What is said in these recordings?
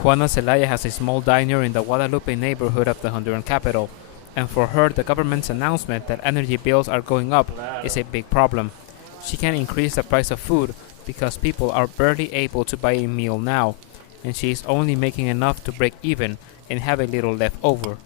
Juana ZELAYA has a small diner in the Guadalupe neighborhood of the Honduran capital, and for her the government's announcement that energy bills are going up is a big problem. She can't increase the price of food because people are barely able to buy a meal now, and she is only making enough to break even and have a little left over.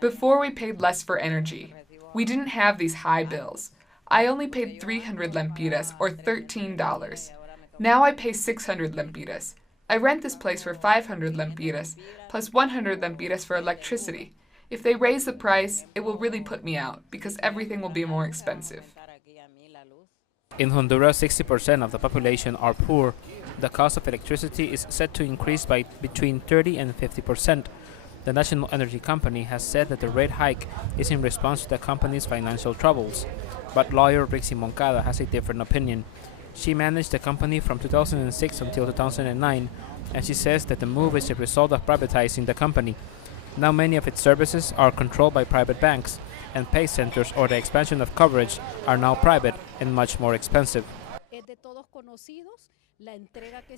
Before we paid less for energy. We didn't have these high bills. I only paid 300 lempiras, or $13. Now I pay 600 lempiras. I rent this place for 500 lempiras, plus 100 lempiras for electricity. If they raise the price, it will really put me out, because everything will be more expensive. In Honduras, 60% of the population are poor. The cost of electricity is set to increase by between 30 and 50%. The National Energy Company has said that the rate hike is in response to the company's financial troubles. But lawyer RIXI MONCADA has a different opinion. She managed the company from 2006 until 2009, and she says that the move is a result of privatizing the company. Now many of its services are controlled by private banks, and pay centers or the expansion of coverage are now private and much more expensive.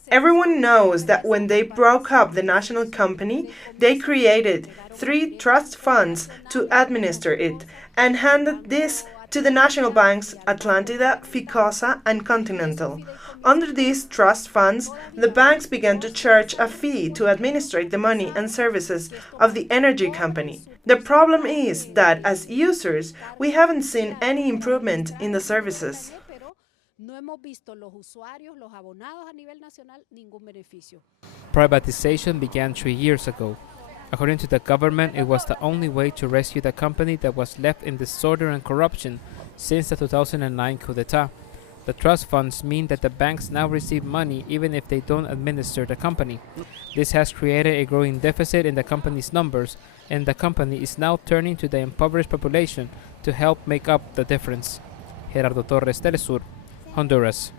Everyone knows that when they broke up the national company, they created 3 trust funds to administer it and handed this to the national banks Atlantida, Ficosa, and Continental. Under these trust funds, the banks began to charge a fee to administrate the money and services of the energy company. The problem is that as users, we haven't seen any improvement in the services. Privatization began 3 years ago. According to the government, it was the only way to rescue the company that was left in disorder and corruption since the 2009 coup d'etat. The trust funds mean that the banks now receive money even if they don't administer the company. This has created a growing deficit in the company's numbers, and the company is now turning to the impoverished population to help make up the difference. Gerardo Torres, Telesur, Honduras.